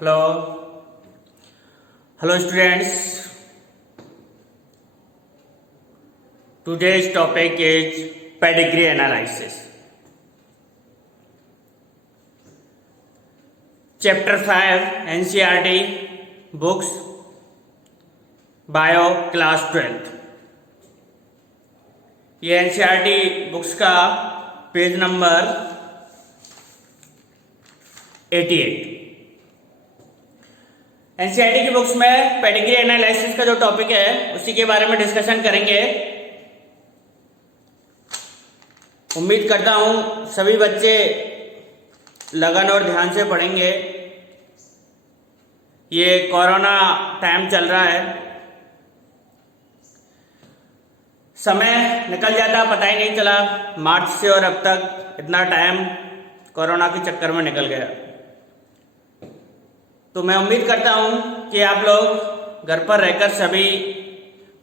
Hello, hello students. Today's topic is pedigree analysis. Chapter 5 NCERT books Bio Class 12. ये NCERT books का page number 88। NCERT की books में pedigree analysis का जो topic है उसी के बारे में डिस्कशन करेंगे। उम्मीद करता हूं सभी बच्चे लगन और ध्यान से पढ़ेंगे। ये कोरोना टाइम चल रहा है, समय निकल जाता पता ही नहीं चला। मार्च से और अब तक इतना टाइम कोरोना के चक्कर में निकल गया। तो मैं उम्मीद करता हूं कि आप लोग घर पर रहकर सभी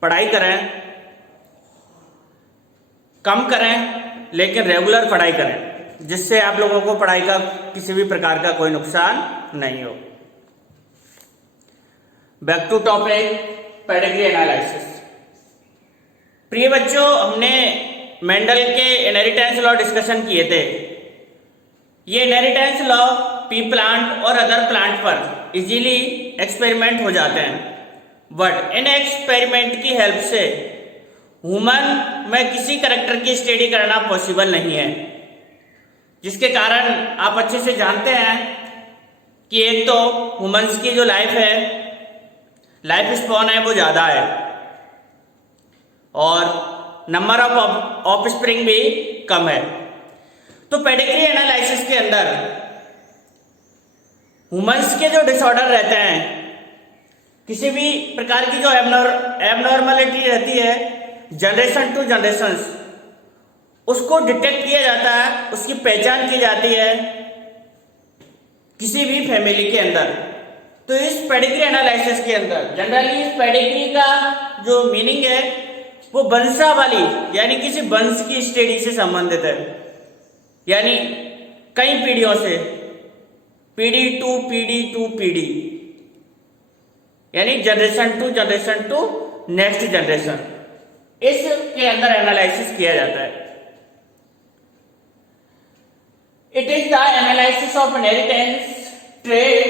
पढ़ाई करें, कम करें लेकिन रेगुलर पढ़ाई करें, जिससे आप लोगों को पढ़ाई का किसी भी प्रकार का कोई नुकसान नहीं हो। Back to topic pedigree analysis. प्रिय बच्चों, हमने मेंडल के इनहेरिटेंस लॉ डिस्कशन किए थे। ये इनहेरिटेंस लॉ पी प्लांट और अदर प्लांट पर इजीली एक्सपेरिमेंट हो जाते हैं, बट इन एक्सपेरिमेंट की हेल्प से ह्यूमन में किसी करैक्टर की स्टडी करना पॉसिबल नहीं है, जिसके कारण आप अच्छे से जानते हैं कि एक तो ह्यूमंस की जो लाइफ है, लाइफ स्पॉन है, वो ज़्यादा है और नंबर ऑफ ऑफस्प्रिंग भी कम है। तो पेडिग्री एनालिसिस के अंदर ह्यूमंस के जो डिसऑर्डर रहते हैं, किसी भी प्रकार की जो एबनॉर्मलिटी रहती है जनरेशन टू जनरेशन, उसको डिटेक्ट किया जाता है, उसकी पहचान की जाती है किसी भी फैमिली के अंदर। तो इस पेडिग्री एनालिसिस के अंदर जनरली इस पेडिग्री का जो मीनिंग है वो वंशावली यानी किसी वंश की स्टडी से संबंधित है, यानी कई पीढ़ियों से, पीढ़ी टू पीढ़ी, यानी जनरेशन टू नेक्स्ट जनरेशन, इसके अंदर एनालिसिस किया जाता है। It is the analysis of inheritance trait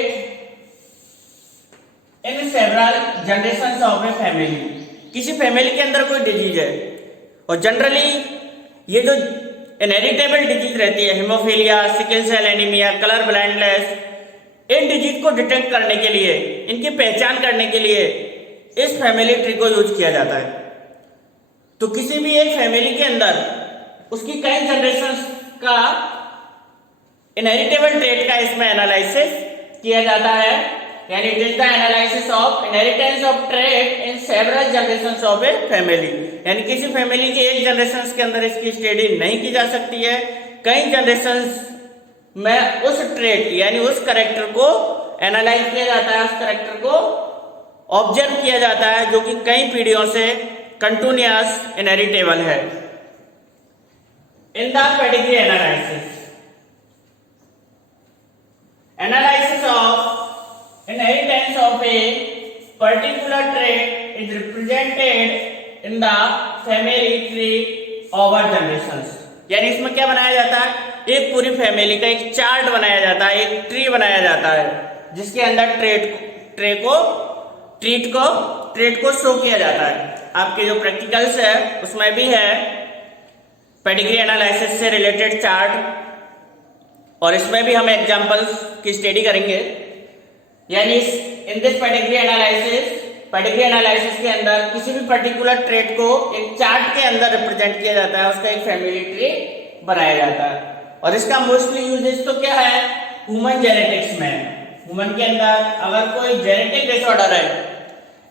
in several generations of a family. किसी फैमिली के अंदर कोई डिजीज है और जनरली ये जो इनहेरिटेबल डिजीज रहती है, haemophilia, sickle cell anaemia, colour blindness, इन डिजीज को डिटेक्ट करने के लिए, इनकी पहचान करने के लिए इस फैमिली ट्री को यूज किया जाता है। तो किसी भी एक फैमिली के अंदर उसकी कई जनरेशंस का इनहेरिटेबल ट्रेट का इसमें एनालिसिस किया जाता है, यानी it is the analysis of inheritance of trait in several generations of a family. यानी किसी फैमिली की एक जनरेशन के अंदर इसकी स्टडी नहीं की जा सकती है, कई जनरेशंस में उस ट्रेट यानी उस कैरेक्टर को एनालाइज किया जाता है, उस कैरेक्टर को ऑब्जर्व किया जाता है, जो कि कई पीढ़ियों से कंटिन्यूअस इनहेरिटेबल है। In the pedigree analysis of inheritance of a particular trait is represented in the family tree over generations। यानी इसमें क्या बनाया जाता है, एक पूरी फैमिली का एक चार्ट बनाया जाता है, एक ट्री बनाया जाता है, जिसके अंदर ट्रेट को शो किया जाता है। आपके जो प्रैक्टिकल्स है उसमें भी है पेडिग्री एनालिसिस से रिलेटेड चार्ट, और इसमें भी हम एग्जांपल्स की स्टडी करेंगे। यानी इन दिस पेडिग्री एनालिसिस के अंदर किसी भी पर्टिकुलर ट्रेट को एक चार्ट के अंदर रिप्रेजेंट किया जाता है, उसका एक फैमिली ट्री बनाया जाता है। और इसका मोस्टली यूजेस तो क्या है, ह्यूमन जेनेटिक्स में। ह्यूमन के अंदर अगर कोई जेनेटिक डिसऑर्डर है,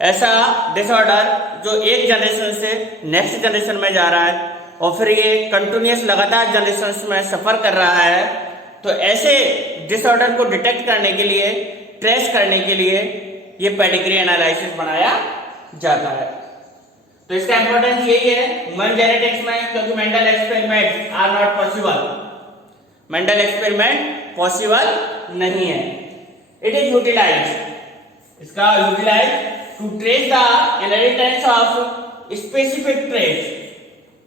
ऐसा डिसऑर्डर जो एक जनरेशन से नेक्स्ट जनरेशन में जा रहा है और फिर ये कंटिन्यूअस लगातार जनरेशन में सफर कर रहा है, तो ऐसे डिसऑर्डर को डिटेक्ट करने के लिए, ट्रेस करने के लिए ये पेडिग्री एनालिसिस बनाया जाता है। तो इसका इंपॉर्टेंस यही है ह्यूमन जेनेटिक्स में, क्योंकि Mendel experiment are not possible, Mendel experiment possible नहीं है। इट इज यूटिलाइज, इसका utilise to trace the inheritance of specific traits,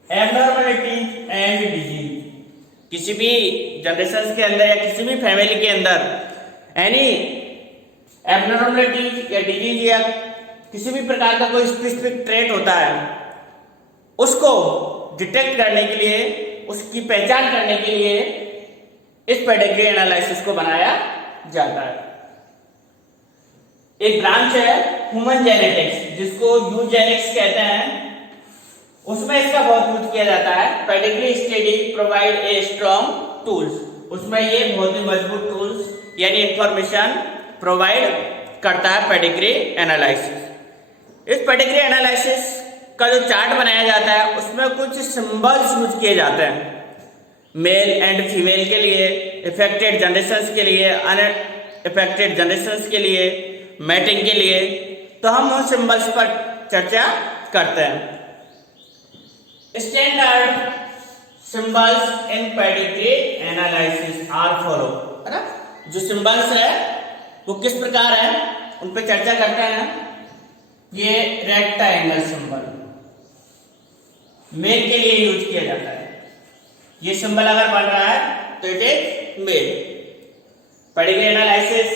abnormality and disease. किसी भी जनरेशन के अंदर या किसी भी फैमिली के अंदर एनी एबनॉर्मलिटी या डिजीज या किसी भी प्रकार का कोई स्पेसिफिक ट्रेट होता है, उसको डिटेक्ट करने के लिए, उसकी पहचान करने के लिए इस पेडिग्री एनालिसिस को बनाया जाता है। एक ब्रांच है ह्यूमन जेनेटिक्स, जिसको यूजेनिक्स कहते हैं, उसमें इसका बहुत यूज किया जाता है। Pedigree study provide a strong tools, उसमें ये बहुत ही मजबूत टूल्स यानी इंफॉर्मेशन प्रोवाइड करता है पेडिग्री एनालिसिस। इस पेडिग्री एनालिसिस का जो चार्ट बनाया जाता है उसमें कुछ सिंबल्स यूज किए जाते हैं, मेल एंड फीमेल के लिए, इफेक्टेड जनरेशंस के लिए, अनइफेक्टेड जनरेशंस के लिए, मैटिंग के लिए। तो हम उन सिंबल्स पर चर्चा करते हैं। Standard symbols in pedigree analysis are follow, है ना। जो सिंबल्स है वो किस प्रकार है उन पे चर्चा करते हैं। ये रेक्टेंगल सिंबल मेल के लिए यूज किया जाता है। ये सिंबल अगर बन रहा है तो it is mail. Pedigree analysis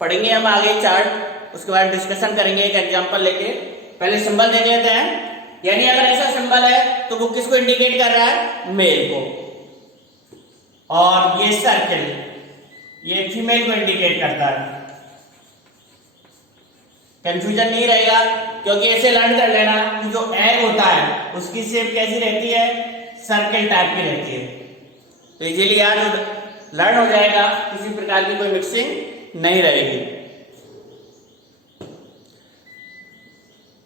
पढ़ेंगे हम आगे चार्ट, उसके बाद डिस्कशन करेंगे एक एग्जांपल लेके। पहले सिंबल दे देते हैं, यानी अगर ऐसा सिंबल है तो वो किसको इंडिकेट कर रहा है, मेल को, और ये सर्कल ये फीमेल को इंडिकेट करता है। कंफ्यूजन नहीं रहेगा, क्योंकि ऐसे लर्न कर लेना कि जो एग होता है उसकी शेप कैसी रहती है, सर्कल टाइप की रहती है, तो इजीली याद लर्न हो जाएगा, किसी प्रकार की कोई मिक्सिंग नहीं रहेगी।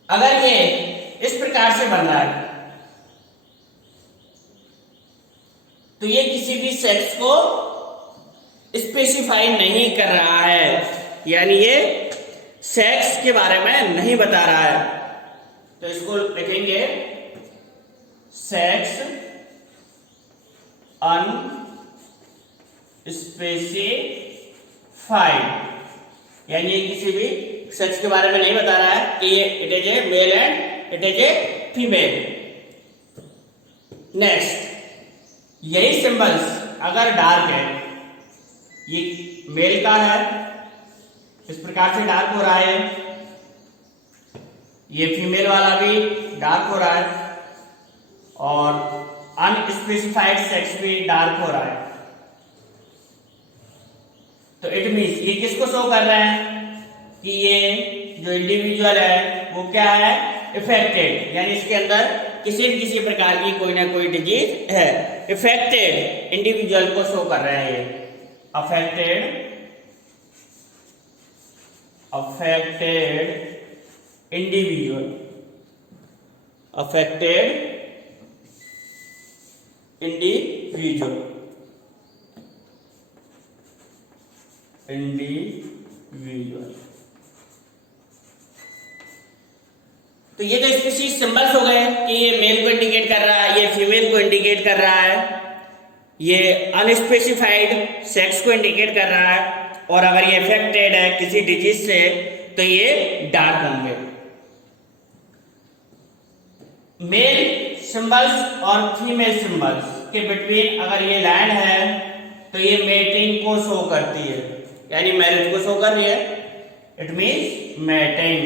अगर ये इस प्रकार से बन रहा है तो ये किसी भी सेक्स को स्पेसिफाई नहीं कर रहा है, यानी ये सेक्स के बारे में नहीं बता रहा है। तो इसको लिखेंगे सेक्स अनस्पेसिफाइड, यानी ये किसी भी सेक्स के बारे में नहीं बता रहा है कि ये it is a male and it is a female. Next, यही सिंबल्स अगर डार्क है, ये मेल का है, इस प्रकार से डार्क हो रहा है, ये फीमेल वाला भी डार्क हो रहा है, और अनस्पेसिफाइड सेक्स भी डार्क हो रहा है, तो इट मीन्स ये किसको शो कर रहे हैं कि ये जो इंडिविजुअल है वो क्या है, इफेक्टेड, यानी इसके अंदर किसी प्रकार की कोई ना कोई डिजीज है। इफेक्टेड इंडिविजुअल को शो कर रहे हैं ये, अफेक्टेड इंडिविजुअल, अफेक्टेड इंडिविजुअल, तो ये तो स्पीशीज सिंबल्स हो गए कि ये मेल को इंडिकेट कर रहा है, ये फीमेल को इंडिकेट कर रहा है, ये अनस्पेसिफाइड सेक्स को इंडिकेट कर रहा है, और अगर ये अफेक्टेड है किसी डिजीज से तो ये डार्क होंगे। मेल सिंबल्स और फीमेल सिंबल्स के बिटवीन अगर ये लाइन है तो ये मेटिंग को शो करती है, यानी मैरिज को शो कर रही है, इट मीन्स मैटिंग।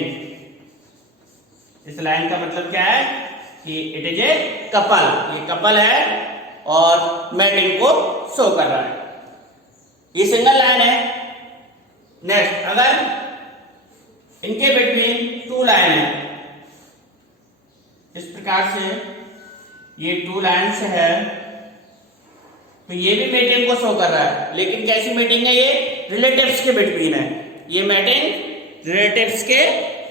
इस लाइन का मतलब क्या है कि इट इज ए कपल, ये कपल है और मैटिंग को शो कर रहा है, ये सिंगल लाइन है। नेक्स्ट, अगर इनके बिटवीन टू लाइन है, इस प्रकार से ये टू लाइन्स है, तो ये भी मैटिंग को शो कर रहा है, लेकिन कैसी मैटिंग है, ये रिलेटिव्स के बिटवीन है, ये मैटिंग रिलेटिव्स के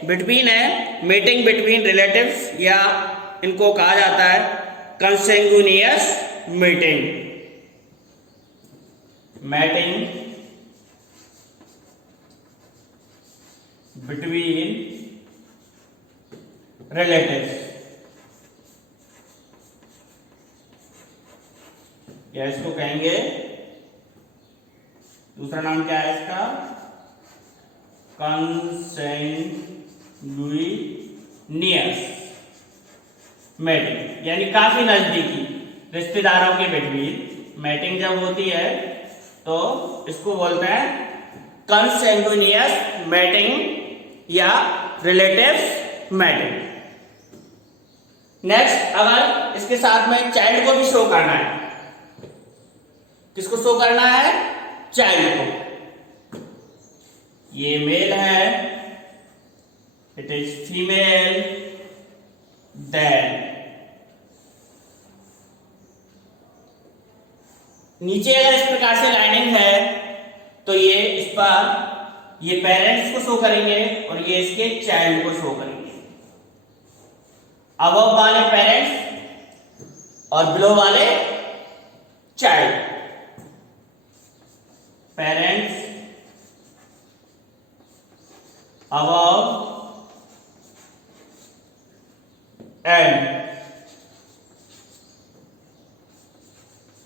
बिटवीन है, मीटिंग बिटवीन रिलेटिव्स, या इनको कहा जाता है कंसेंगुनियस मीटिंग, मैटिंग बिटवीन रिलेटिव्स, या इसको कहेंगे, दूसरा नाम क्या है इसका, कंसेंगुइनियस मैटिंग, यानी काफी नजदीकी रिश्तेदारों के बिटवीन मैटिंग जब होती है तो इसको बोलते हैं कंसेंगुइनियस मैटिंग या रिलेटिव्स मैटिंग। नेक्स्ट, अगर इसके साथ में चाइल्ड को भी शो करना है, किसको शो करना है? चाइल्ड को। ये मेल है, इट इज फीमेल, देन नीचे अगर इस प्रकार से लाइनिंग है तो ये इस पर ये पेरेंट्स को शो करेंगे और ये इसके चाइल्ड को शो करेंगे। अबव वाले पेरेंट्स और बिलो वाले child. Parents above and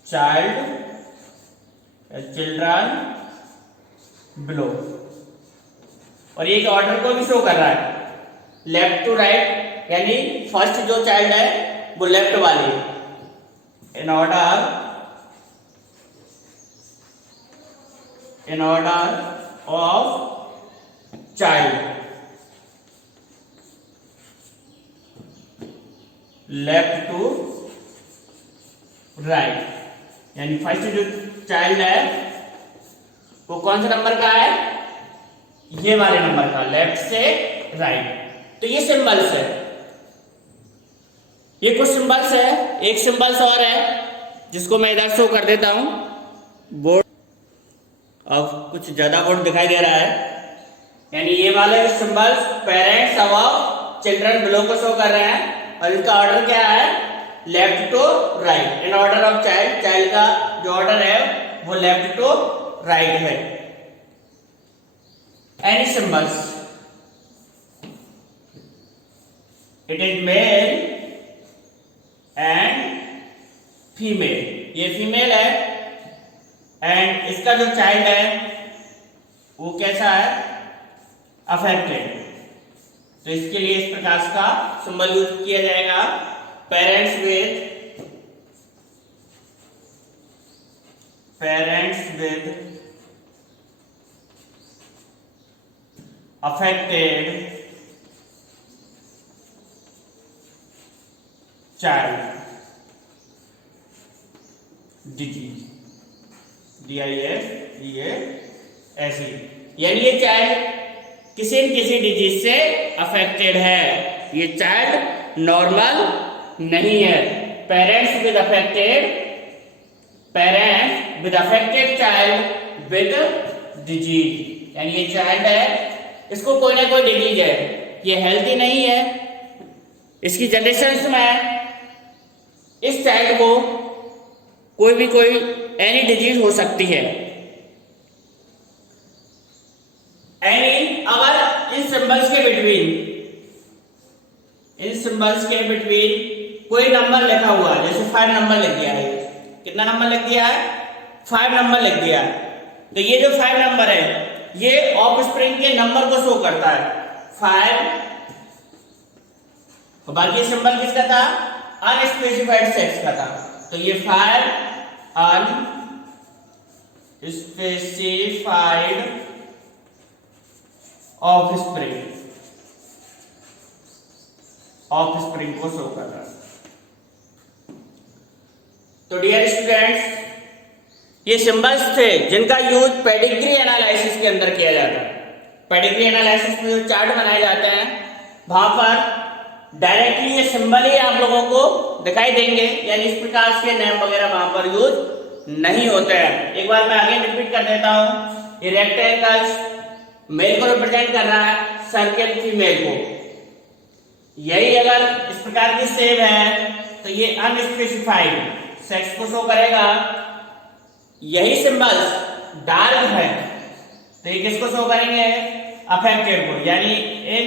child children below. और ये ऑर्डर को भी शो कर रहा है, लेफ्ट टू राइट, यानी फर्स्ट जो चाइल्ड है वो लेफ्ट वाली, in order of child left to right, यानी फर्स्ट जो चाइल्ड है वो कौन से नंबर का है? ये वाले नंबर का, लेफ्ट से राइट। तो ये सिंबल्स है, ये कुछ सिंबल्स है। एक सिंबल्स और है जिसको मैं इधर शो कर देता हूं बोर्ड। अब कुछ ज्यादा बोर्ड दिखाई दे रहा है, यानी ये वाले symbols parents above children below को शो कर रहे हैं और इसका ऑर्डर क्या है? Left to right, in order of child. Child का जो ऑर्डर है वो लेफ्ट टू राइट है। Any symbols, it is male and female, ये फीमेल है एंड इसका जो चाइल्ड है वो कैसा है? अफेक्टेड। तो इसके लिए इस प्रकार का सिंबल यूज किया जाएगा, parents with affected child disease, DISEASE, यानी ये चाइल्ड किसी न किसी डिजीज से अफेक्टेड है, ये चाइल्ड नॉर्मल नहीं है। Parents with affected child with disease, यानी ये चाइल्ड है, इसको कोई ना कोई डिजीज है, ये हेल्थी नहीं है, इसकी जनरेशन में इस चाइल्ड को कोई एनी डिजीज हो सकती है। एनी, अगर इन सिंबल्स के बिटवीन कोई नंबर लिखा हुआ है, जैसे 5 नंबर लिख दिया है, कितना नंबर लिख दिया है? 5 नंबर लिख दिया है। तो ये जो 5 नंबर है ये ऑफस्प्रिंग के नंबर को शो करता है, 5। और बाकी सिंबल किसका था? अनस्पेसिफाइड सेक्स का था। तो ये 5 अनस्पेसिफाइड ऑफस्प्रिंग को शो कर रहा है। तो डियर स्टूडेंट्स, ये सिंबल्स थे जिनका यूज पेडिग्री एनालिसिस के अंदर किया जाता है। पेडिग्री एनालिसिस में जो चार्ट बनाए जाते हैं वहां पर डायरेक्टली ये सिंबल ही आप लोगों को दिखाई देंगे, यानी इस प्रकार के नेम वगैरह वहां पर यूज नहीं होते हैं। एक बार मैं आगे रिपीट कर देता हूं, ये रेक्टेंगल्स मेल को रिप्रेजेंट कर रहा है, सर्कल फीमेल को। यही अगर इस प्रकार की शेप है तो ये अनस्पेसिफाइड सेक्स को शो करेगा। यही सिंबल्स डार्क है तो ये किसको शो करेंगे? अफेक्टेड को, यानी इन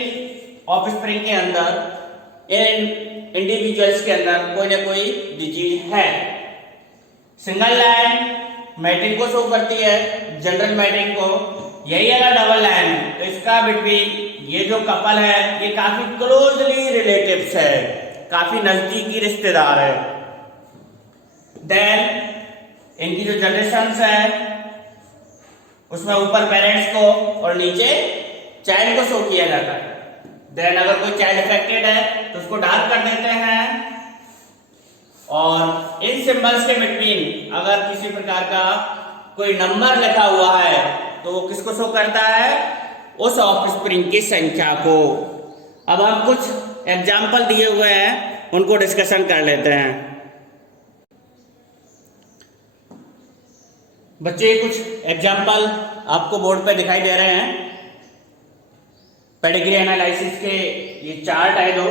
ऑफस्प्रिंग के अंदर, इन इंडिविजुअल्स के अंदर कोई ना कोई डिजीज है। सिंगल लाइन मैटिंग को शो करती है, जनरल मैटिंग को, यही अगर डबल लाइन है तो इसका बिटवीन ये जो कपल है ये काफी क्लोजली रिलेटिव्स है, काफी नजदीकी रिश्तेदार है। देन इनकी जो जनरेशंस है उसमें ऊपर पेरेंट्स को और नीचे चाइल्ड को शो किया जाता है। देन अगर कोई चाइल्ड अफेक्टेड है तो उसको डार्क कर देते हैं, और इन सिंबल्स के बिटवीन अगर किसी प्रकार का कोई नंबर लिखा हुआ है तो वो किसको शो करता है, उस ऑफस्प्रिंग की संख्या को। अब हम कुछ एग्जाम्पल दिए हुए हैं उनको डिस्कशन कर लेते हैं। बच्चे कुछ एग्जाम्पल आपको बोर्ड पे दिखाई दे रहे हैं। पेडिग्री एनालिसिस के ये चार्ट है दो।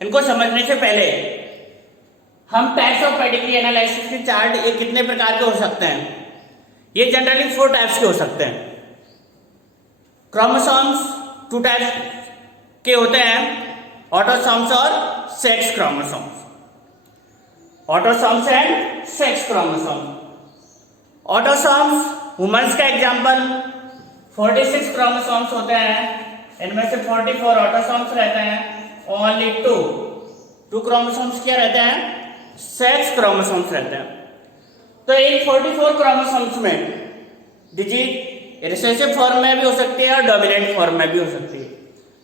इनको समझने से पहले हम टाइप्स ऑफ पेडिग्री एनालिसिस के चार्ट ये कितने प्रकार के हो सकते हैं, ये जनरली 4 टाइप्स के हो सकते हैं। क्रोमोसोम्स 2 टाइप्स के होते हैं, ऑटोसोम्स और sex chromosomes. Autosomes and sex chromosomes. Autosomes women's का एग्जांपल 46 क्रोमोसोम्स होते हैं, इनमें से 44 ऑटोसोम्स रहते हैं, ओनली 2 क्रोमोसोम्स क्या रहते हैं, सेक्स क्रोमोसोम्स रहते हैं। तो इन 44 क्रोमोसोम्स में डिजीज रिसेसिव फॉर्म में भी हो सकती है और डोमिनेंट फॉर्म में भी हो सकती है।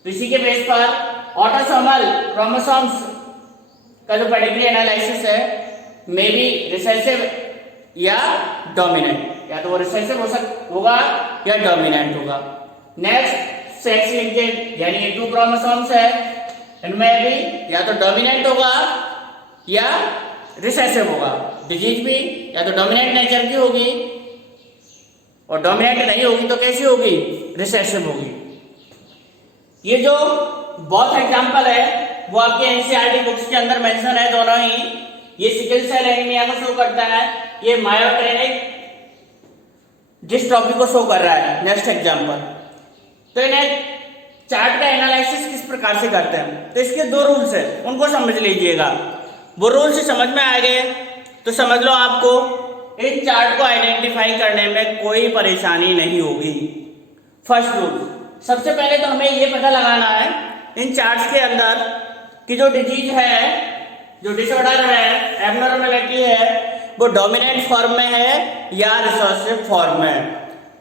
तो इसी के बेस पर ऑटोसोमल क्रोमोसोम्स का जो पेडिग्री एनालिसिस है मे बी रिसेसिव या डोमिनेंट, या तो वो रिसेसिव होगा या डोमिनेंट होगा। नेक्स्ट सेक्स लिंकेज, यानी ये 2 क्रोमोसोम्स है, इनमें भी या तो डोमिनेंट होगा या रिसेसिव होगा। डिजीज भी या तो डोमिनेंट नेचर की होगी, और डोमिनेंट नहीं होगी तो कैसी होगी, रिसेसिव होगी। ये जो बहुत एग्जांपल है वो आपके एनसीईआरटी बुक्स के अंदर मेंशन है दोनों ही। ये सिकल सेल एनीमिया को शो करता है, ये मायोट्रेनिक डिस्ट्रॉफी को शो कर रहा है। Next example. तो इन्हें चार्ट का एनालिसिस किस प्रकार से करते हैं, तो इसके 2 रूल्स है, उनको समझ लीजिएगा। वो रूल से समझ में आ गए तो समझ लो आपको इन चार्ट को आइडेंटिफाई करने में कोई परेशानी नहीं होगी। फर्स्ट रूल, सबसे पहले तो हमें ये पता लगाना है इन चार्ट्स के अंदर कि जो डिजीज है, जो डिसऑर्डर है, एबनॉर्मलिटी है, वो डोमिनेंट फॉर्म में है या रिसेसिव फॉर्म में है।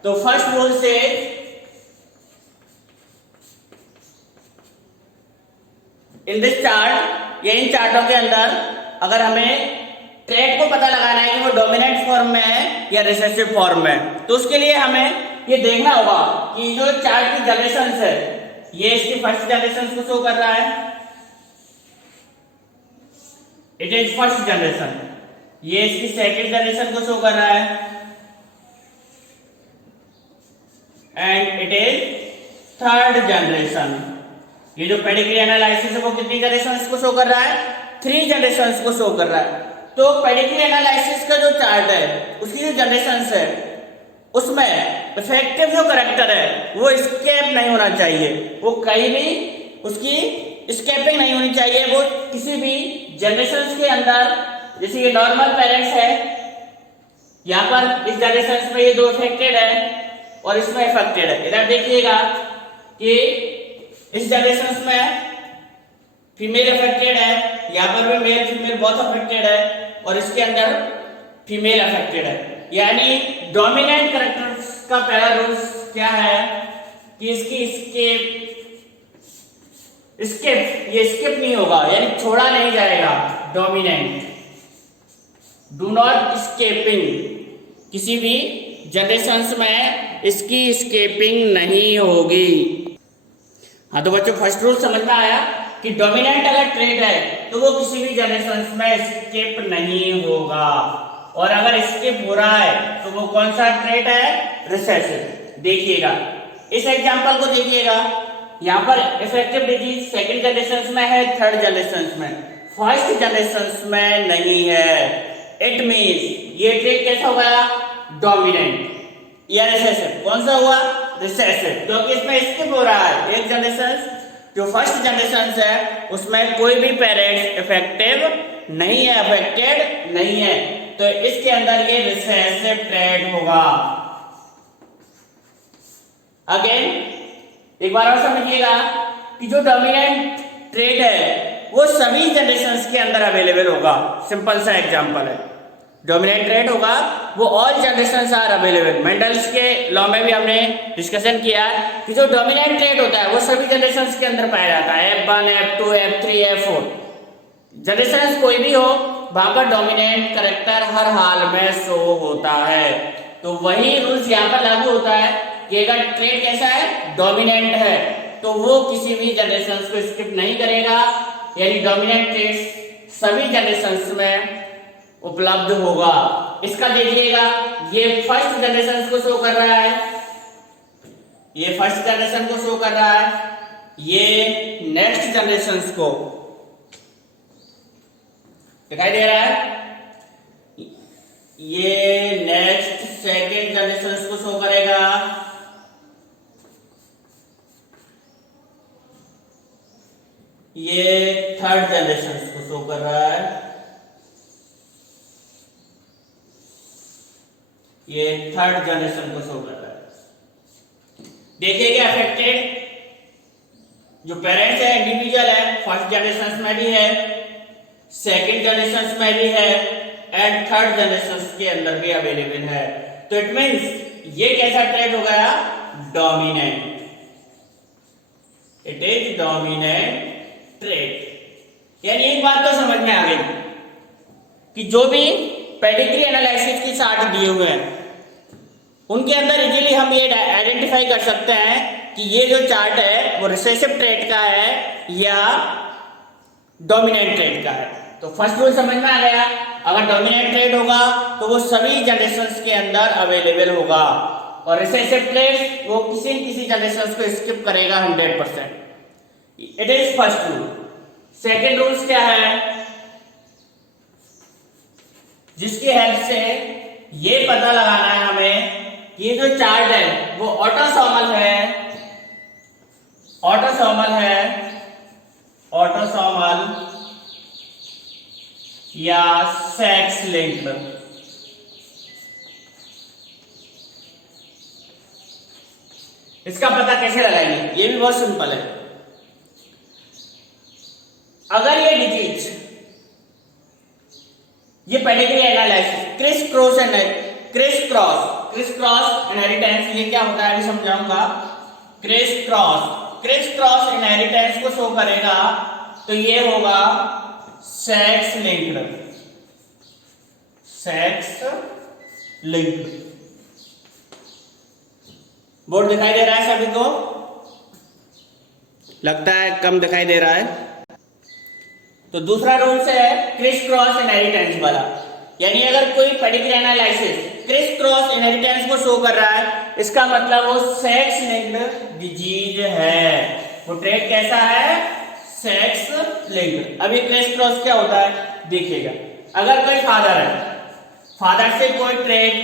तो फर्स्ट रूल से इन दिस चार्ट, या इन चार्टों के अंदर अगर हमें ट्रेट को पता लगाना है कि वो डोमिनेंट फॉर्म में है या रिसेसिव फॉर्म में, तो उसके लिए हमें ये देखना होगा कि जो चार्ट की जनरेशन है, ये इसकी फर्स्ट जनरेशन को शो कर रहा है, इट इज फर्स्ट जनरेशन। ये इसकी सेकंड जनरेशन को शो कर रहा है, and it is third generation. ये जो पेडिग्री एनालिसिस है वो कितनी जनरेशंस को शो कर रहा है, 3 जनरेशंस को शो कर रहा है। तो पेडिग्री एनालिसिस का जो चार्ट है उसकी जो जनरेशंस है उसमें इफेक्टिव जो करेक्टर है वो स्केप नहीं होना चाहिए, वो कहीं भी उसकी स्केपिंग नहीं होनी चाहिए। वो किसी भी जनरेशंस के अंदर, जैसे ये नॉर्मल पेरेंट्स है, यहाँ पर इस जनरेशंस में ये 2 इफेक्टेड है और इसमें इफेक्टेड है। इधर देखिएगा कि इस जनरेशन में फीमेल अफेक्टेड है, यहाँ पर भी मेल फीमेल बहुत अफेक्टेड है, और इसके अंदर फीमेल अफेक्टेड है। यानी डोमिनेंट कैरेक्टर्स का पहला रूल क्या है कि इसकी स्किप नहीं होगा, यानी छोड़ा नहीं जाएगा। डोमिनेंट, डू नॉट स्केपिंग, किसी भी जनरेशंस में इसकी स्केपिंग नहीं होगी। हाँ तो बच्चों फर्स्ट रूल समझ में आया कि डोमिनेंट अगर ट्रेट है तो वो किसी भी जनरेशन में स्किप नहीं होगा, और अगर स्किप हो रहा है तो वो कौन सा ट्रेट है, रिसेसिव। देखिएगा इस एग्जांपल को, देखिएगा यहाँ पर इफेक्टिव डिजीज सेकंड जनरेशन में है, थर्ड जनरेशन में, फर्स्ट जनरेशन में नहीं है। इट मींस ये ट्रेट कैसा होगा, डोमिनेंट या रिसेसिव। कौन सा हुआ, रिसेसिव, क्योंकि इसमें स्किप हो रहा है एक जनरेशन। जो फर्स्ट जनरेशन है उसमें कोई भी पेरेंट्स इफेक्टिव नहीं है, अफेक्टेड नहीं है, तो इसके अंदर ये रिसेसिव ट्रेट होगा। अगेन एक बार और समझिएगा कि जो डोमिनेंट ट्रेट है वो सभी जनरेशंस के अंदर अवेलेबल होगा। सिंपल सा एग्जांपल है, डोमिनेंट ट्रेट होगा वो all generations are available. Mendel's के लॉ में भी हमने डिस्कशन किया कि जो डोमिनेंट ट्रेट होता है वो सभी जनरेशंस के अंदर पाया जाता है, F1 F2 F3 F4 generations कोई भी हो वहां पर डोमिनेंट कैरेक्टर हर हाल में शो होता है। तो वही रूल्स यहाँ पर लागू होता है कि अगर ट्रेट कैसा है, डोमिनेंट है, तो वो किसी भी जनरेशन को स्किप नहीं करेगा, यानी डोमिनेंट ट्रेट सभी जनरेशन में उपलब्ध होगा। इसका देखिएगा, ये फर्स्ट जनरेशन को शो कर रहा है, ये फर्स्ट जनरेशन को शो कर रहा है, ये नेक्स्ट जनरेशन को दिखाई दे रहा है, ये नेक्स्ट सेकेंड जनरेशन को शो करेगा, ये थर्ड जनरेशन को शो कर रहा है, ये थर्ड जनरेशन को शो कर रहा है। देखिएगा अफेक्टेड जो पेरेंट्स है इंडिविजुअल है, फर्स्ट जनरेशन में भी है, सेकेंड जनरेशन में भी है एंड थर्ड जनरेशन के अंदर भी अवेलेबल है। तो इट मींस ये कैसा ट्रेड हो गया, dominant, it is dominant trade. यानी एक बात तो समझ में आ गई कि जो भी पेडिग्री एनालिसिस की चार्ट दिए हुए हैं उनके अंदर इजीली हम ये आइडेंटिफाई कर सकते हैं कि ये जो चार्ट है वो रिसेसिव ट्रेड का है या डोमिनेंट ट्रेड का है। तो फर्स्ट रूल समझ में आ गया, अगर डोमिनेंट ट्रेड होगा तो वो सभी जनरेशंस के अंदर अवेलेबल होगा और रिसेसिव ट्रेड वो किसी न किसी जनरेशन को स्किप करेगा 100%। It is first rule. Second rule क्या है, जिसकी हेल्प से ये पता लगाना है हमें कि ये जो चार्ट है वो ऑटोसोमल है, ऑटोसोमल है, ऑटोसोमल या सेक्स लिंक्ड। इसका पता कैसे लगाएंगे, ये भी बहुत सिंपल है। अगर ये डिजीज, ये pedigree analysis criss cross inheritance, ये क्या होता है अभी समझाऊंगा। क्रिस क्रॉस इनहेरिटेंस को शो करेगा तो ये होगा सेक्स लिंक्ड। बोर्ड दिखाई दे रहा है सभी को, लगता है कम दिखाई दे रहा है। तो दूसरा रूल से है क्रिस क्रॉस इनहेरिटेंस वाला, यानी अगर कोई pedigree analysis criss cross inheritance को शो कर रहा है इसका मतलब वो सेक्स लिंक्ड डिजीज है। वो ट्रेट कैसा है, सेक्स लिंक्ड। अभी क्रिस क्रॉस क्या होता है देखिएगा, अगर कोई फादर है, फादर से कोई ट्रेट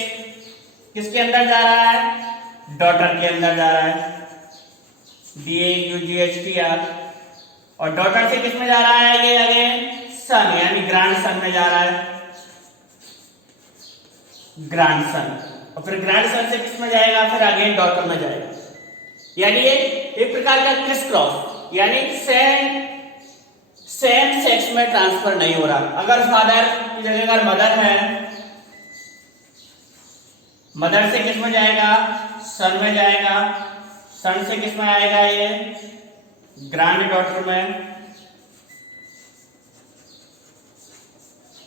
किसके अंदर जा रहा है, डॉटर के अंदर जा रहा है, DAUGHTR, और डॉटर से किस में जा रहा है, ये अगेन सन यानी ग्रैंड सन में जा रहा है, ग्रैंड सन, और फिर ग्रैंड सन से किस में जाएगा, फिर अगेन डॉटर में जाएगा। यानी ये एक प्रकार का क्रिस क्रॉस, यानी सेम सेक्स में ट्रांसफर नहीं हो रहा। अगर फादर की जगह अगर मदर है, मदर से किस में जाएगा, सन में जाएगा, सन से किस में आएगा, ये ग्रैंड डॉटर में,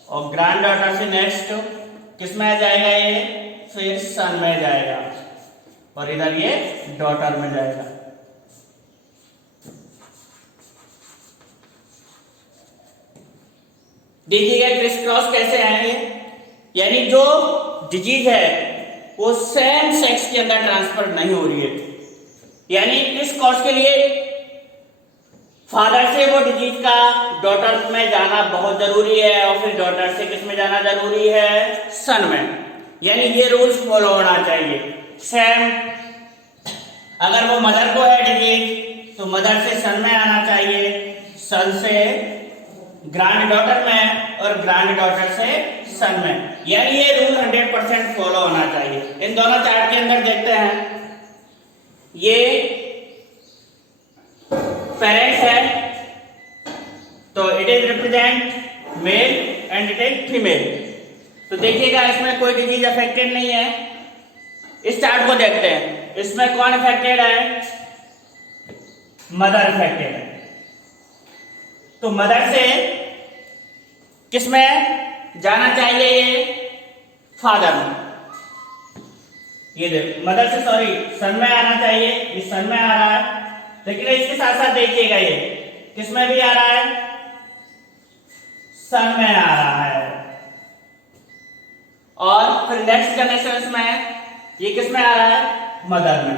और ग्रैंड डॉटर से नेक्स्ट किस में आ जाएगा, ये फिर सन में जाएगा, और इधर ये डॉटर में जाएगा। देखिएगा क्रिस क्रॉस कैसे आएंगे, यानी जो डिजीज है वो सेम सेक्स के अंदर ट्रांसफर नहीं हो रही है। यानी क्रिस क्रॉस के लिए फादर से वो डिजीज का डॉटर में जाना बहुत जरूरी है, और फिर डॉटर से किस में जाना जरूरी है, सन में। यानी ये रूल्स फॉलो होना चाहिए सेम। अगर वो मदर को है डिजीज तो मदर से सन में आना चाहिए, सन से ग्रैंड डॉटर में, और ग्रैंड डॉटर से सन में। यानी ये रूल 100% फॉलो होना चाहिए। इन दोनों चार्ट के अंदर देखते हैं, ये पेरेंट्स है, तो it is represent male and it is female. तो देखिएगा इसमें कोई डिजीज अफेक्टेड नहीं है। इस चार्ट को देखते हैं, इसमें कौन अफेक्टेड है? मदर अफेक्टेड है। तो मदर से किसमें जाना चाहिए? ये फादर में। ये देखो मदर से सॉरी सन में आना चाहिए, ये सन में आ रहा है, लेकिन इसके साथ साथ देखिएगा ये किसमें भी आ रहा है? सन में आ रहा है। और फिर नेक्स्ट जनरेशन में ये किसमें आ रहा है? मदर में,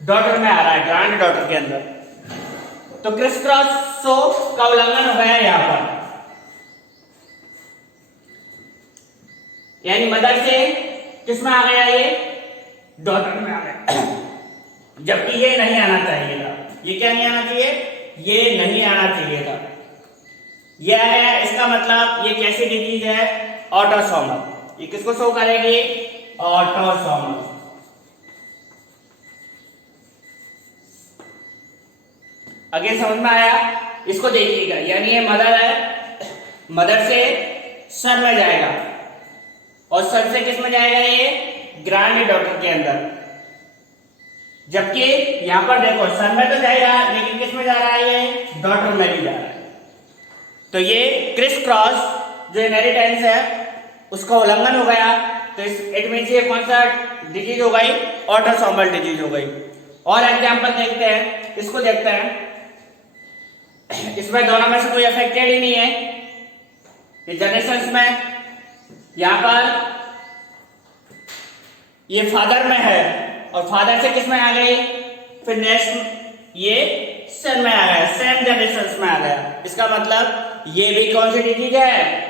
डॉटर में आ रहा है, ग्रैंड डॉटर के अंदर। तो क्रिस क्रॉस शो का उल्लंघन हो गया यहां पर, यानी मदर से किसमें आ गया? ये डॉटर में आ गया, जबकि ये नहीं आना चाहिए था। ये क्या नहीं आना चाहिए? ये नहीं आना चाहिए था। ये है, इसका मतलब ये कैसी डिजीज है? ऑटोसोमल। ये किसको शो करेगी? ऑटोसोमल। आगे समझ में आया? इसको देखिएगा, यानी ये मदर है, मदर से सन में जाएगा और सन से किस में जाएगा? ये ग्रैंड डॉटर के अंदर। जबकि यहां पर देखो सन में तो जाएगा, लेकिन किस में जा रहा है? ये डॉटर में भी जा रहा है। तो ये क्रिस क्रॉस जो इनहेरिटेंस है उसका उल्लंघन हो गया। तो इट मींस ये कौन सा डिजीज हो गई? ऑटोसोमल डिजीज हो गई। और एग्जांपल देखते हैं, इसको देखते हैं। इसमें दोनों में से कोई अफेक्टेड ही नहीं है। इस जनरेशन में यहां पर ये फादर में है और फादर से किस में आ गई? फिर नेक्स्ट ये सन में आ गया, सेम जनरेशन में आ गया। इसका मतलब ये भी कौन सी डिजीज है?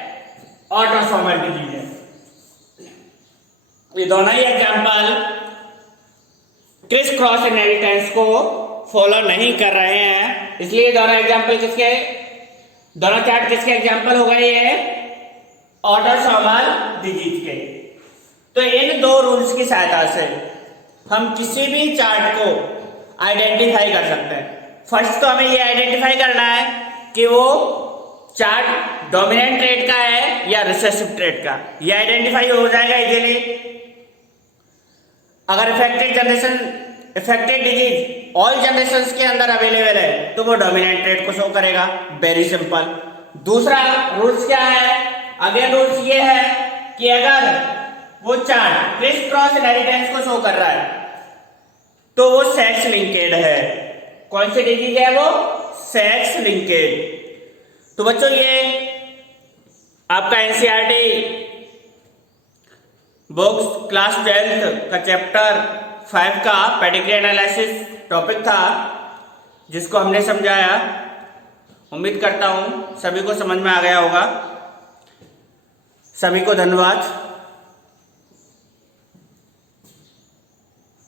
ऑटोसोमल डिजीज है। ये दोनों ही एग्जांपल क्रिस क्रॉस इनहेरिटेंस को फॉलो नहीं कर रहे हैं, इसलिए दोनों एग्जांपल किसके? दोनों चार्ट किसके एग्जांपल हो गए? ये ऑटोसोमल डिजीज के। तो इन दो रूल्स की सहायता से हम किसी भी चार्ट को आइडेंटिफाई कर सकते हैं। फर्स्ट तो हमें ये आइडेंटिफाई करना है कि वो चार्ट डोमिनेंट ट्रेट का है या रिसेसिव ट्रेट का। ये आइडेंटिफाई हो जाएगा इजीली। अगर इफेक्टेड डिजीज ऑल जनरेशंस के अंदर अवेलेबल है तो वो डोमिनेंट ट्रेट को शो करेगा। Very simple. दूसरा रूल्स क्या है? अगेन रूल्स ये है कि अगर वो चार्ट क्रिस क्रॉस इनहेरिटेंस को शो कर रहा है तो वो सेक्स लिंकेड है। कौन सी डिजीज है वो? Sex linked. तो बच्चों ये आपका एनसीईआरटी बुक्स क्लास 12th का चैप्टर 5 का पेडिग्री एनालिसिस टॉपिक था, जिसको हमने समझाया। उम्मीद करता हूं सभी को समझ में आ गया होगा। सभी को धन्यवाद।